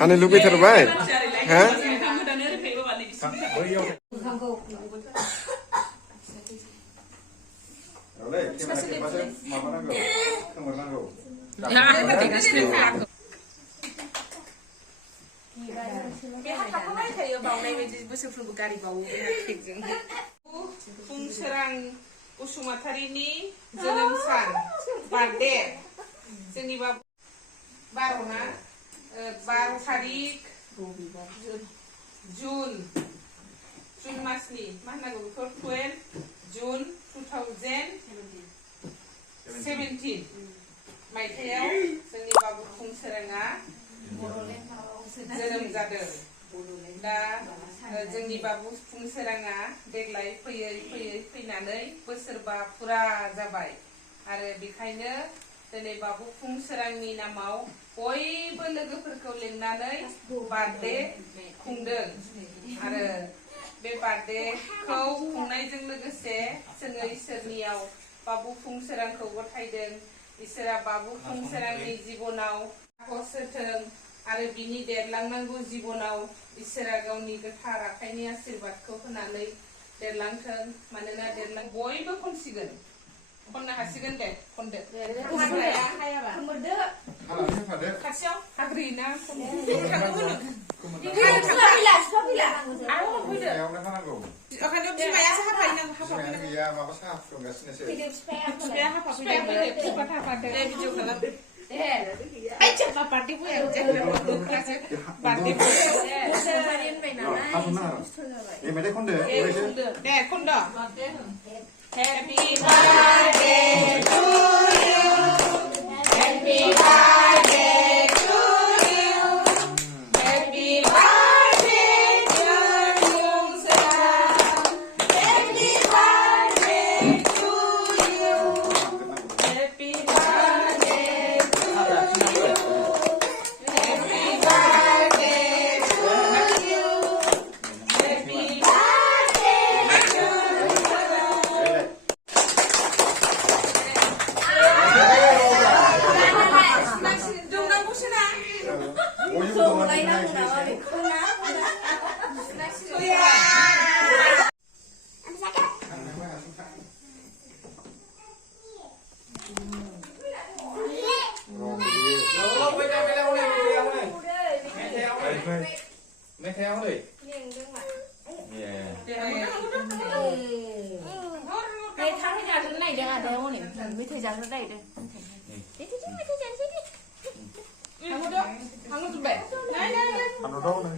हानो लुबैथारबाय हा pungswrang Basumatary जोनोम सान बार्थडे जोंनि बार'ना 12 तारिख जुन मासनि मा होननांगौ बेखौ 12 जुन 2017 मायथाइयाव जोंनि बाबु pungswrangआ जोनोम जादों दा जोंनि बाबु pungswrangआ देग्लाय फैनानै बोसोरबा फुरा जाबाय आरो बेखायनो दिनै बाबु pungswrangनि नामाव बयबो लोगोफोरखौ लेंनानै बार्थडे खुंदों आरो बे बार्थडेखौ खुंनायजों लोगोसे जोङो इसोरनियाव बाबु pungswrangखौ गथायदों इसोरा बाबु pungswrangनि जिबनाव साहस होथों आरो बिनि देरलांनांगौ जिबनाव इसोरा गावनि गोथार आखाइनि आशीर्बादखौ होनानै देरलांथों मानोना बयबो खनसिगोन खननो हासिगोन दे खनदो खाथियाव हाग्रिना बिमायासो Happy birthday to you. Happy birthday to you. Happy birthday to pungswrang. Happy birthday to you. Happy birthday to you. Happy birthday to you. Happy mấy theo đi đây thắng cái nhà này được à đâu này mới thời gian nó đây đây thế thắng một đứa thắng một chút bể này này ăn đồ đâu này